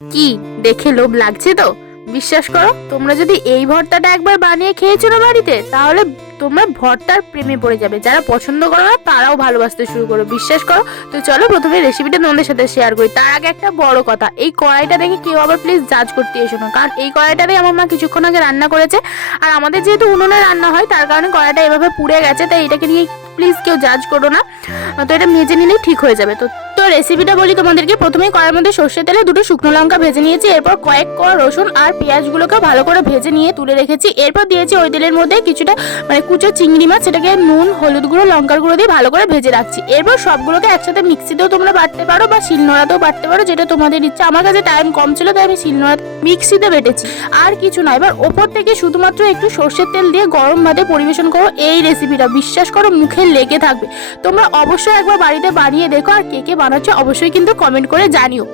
কি দেখে লোভ লাগছে তো? বিশ্বাস করো, তোমরা যদি এই ভর্তাটা একবার বানিয়ে খেয়েছো না বাড়িতে, তাহলে তোমরা ভর্তার প্রেমে পড়ে যাবে। যারা পছন্দ করো না তারাও ভালোবাসতে শুরু করো, বিশ্বাস করো। তো চলো প্রথমে রেসিপিটা তোমাদের সাথে শেয়ার করি। তার আগে একটা বড় কথা, এই কড়াইটা দেখে কেউ আবার প্লিজ জাজ করতে এসো না, কারণ এই কড়াইটাতেই আমার মা কিছুক্ষণ আগে রান্না করেছে। আর আমাদের যেহেতু উনুনে রান্না হয়, তার কারণে কড়াইটা এভাবে পুড়ে গেছে, তাই এটাকে নিয়ে প্লিজ কেউ জাজ করো না। তো এটা মেজে নিলেই ঠিক হয়ে যাবে। তো তো রেসিপিটা বলি তোমাদেরকে। প্রথমেই কড়াইয়ের মধ্যে সর্ষের তেলে দুটো শুকনো লঙ্কা ভেজে নিয়েছি, এরপর কয়েক কোয়া রসুন আর পেঁয়াজগুলোকে ভালো করে ভেজে নিয়ে তুলে রেখেছি। এরপর দিয়েছি ওই তেলের মধ্যে কিছুটা কুচো চিংড়ি মাছ, সেটাকে নুন, হলুদ গুঁড়ো, লঙ্কার গুঁড়ো দিয়ে ভালো করে ভেজে রাখছি। এরপর সবগুলোকে একসাথে মিক্সিতেও তোমরা বাটতে পারো বা শিলনোড়াতেও বাটতে পারো, যেটা তোমাদের ইচ্ছা। আমার কাছে টাইম কম ছিল তাই আমি মিক্সিতে বেটেছি। আর কিছু না, এবার ওপর থেকে শুধুমাত্র একটু সর্ষের তেল দিয়ে গরম ভাতে পরিবেশন করো এই রেসিপিটা। বিশ্বাস করো, মুখে লেগে থাকবে। তোমরা অবশ্যই একবার বাড়িতে বানিয়ে দেখো, আর কে কে বানাচ্ছ অবশ্যই কিন্তু কমেন্ট করে জানিও।